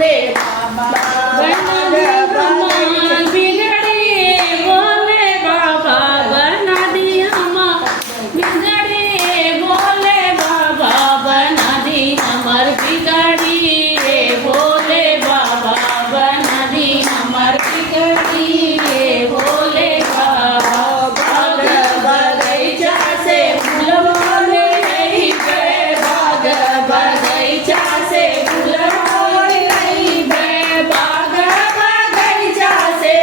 भोले बाबा बना दी हमार बिगड़ी भोले बाबा बना दी हमार बिगड़ी भोले बाबा बना दी हमार बिगड़ी भोले बाबा बना दी हमार बिगड़ी भोले बाबा बाग बगैचा से फूलवाले नहीं गए बाग बगैचा से फूलवाले नहीं गए बाग बगैचा से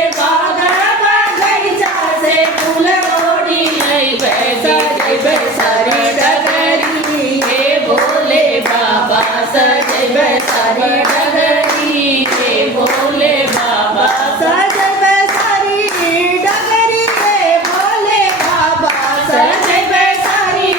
फूल ओढ़ी नहीं गए सारी डगरी हे भोले बाबा सजबे सारी डगरी हे भोले बाबा सजबे सारी डगरी हे भोले बाबा सजबे सारी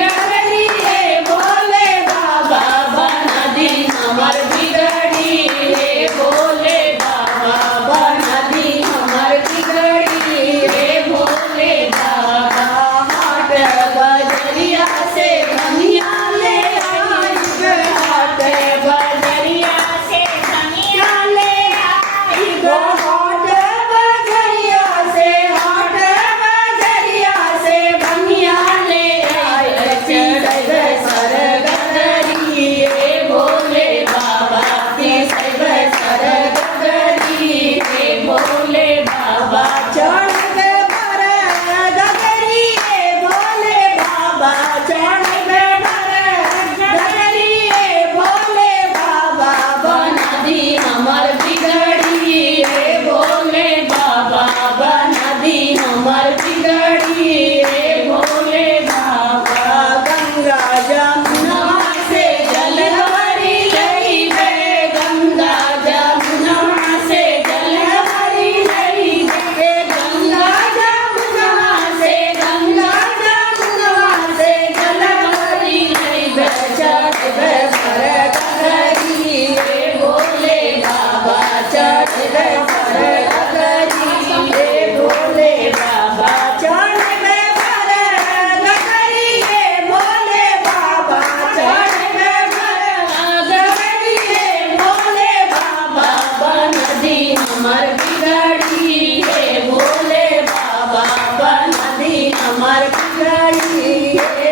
डगरी हे भोले बाबा बना दी हमार बिगड़ी हे भोले बाबा बना दी हमार बिगड़ी हे भोले बाबा हाट बजरिया से धनिया ले आई हाट बजरिया से धनिया ले आई हाट बजरिया से धनिया ले आई चढ़ सर गगरी हे भोले बाबा सर गगरी हे भोले बाबा चढ़ गए भर डगरी हे भोले बाबा चढ़ गए भर डगरी हे भोले बाबा बना दी हमार बिगड़ी हे भोले बाबा बना दी हमार बिगड़ी हे भोले बाबा गंगा जमुना से जल भरी लई गए गंगा जमुना से जल भरी लई गए गंगा जमुना से जल भरी लई गए चढ़ सर गगरी हे भोले बाबा चढ़ सर गगरी हे भोले बाबा चढ़ गए भर डगरी हे भोले बाबा चढ़ गए भर डगरी हे भोले बाबा बना दी हमार बिगड़ी हे भोले बाबा बना दी हमार बिगड़ी हे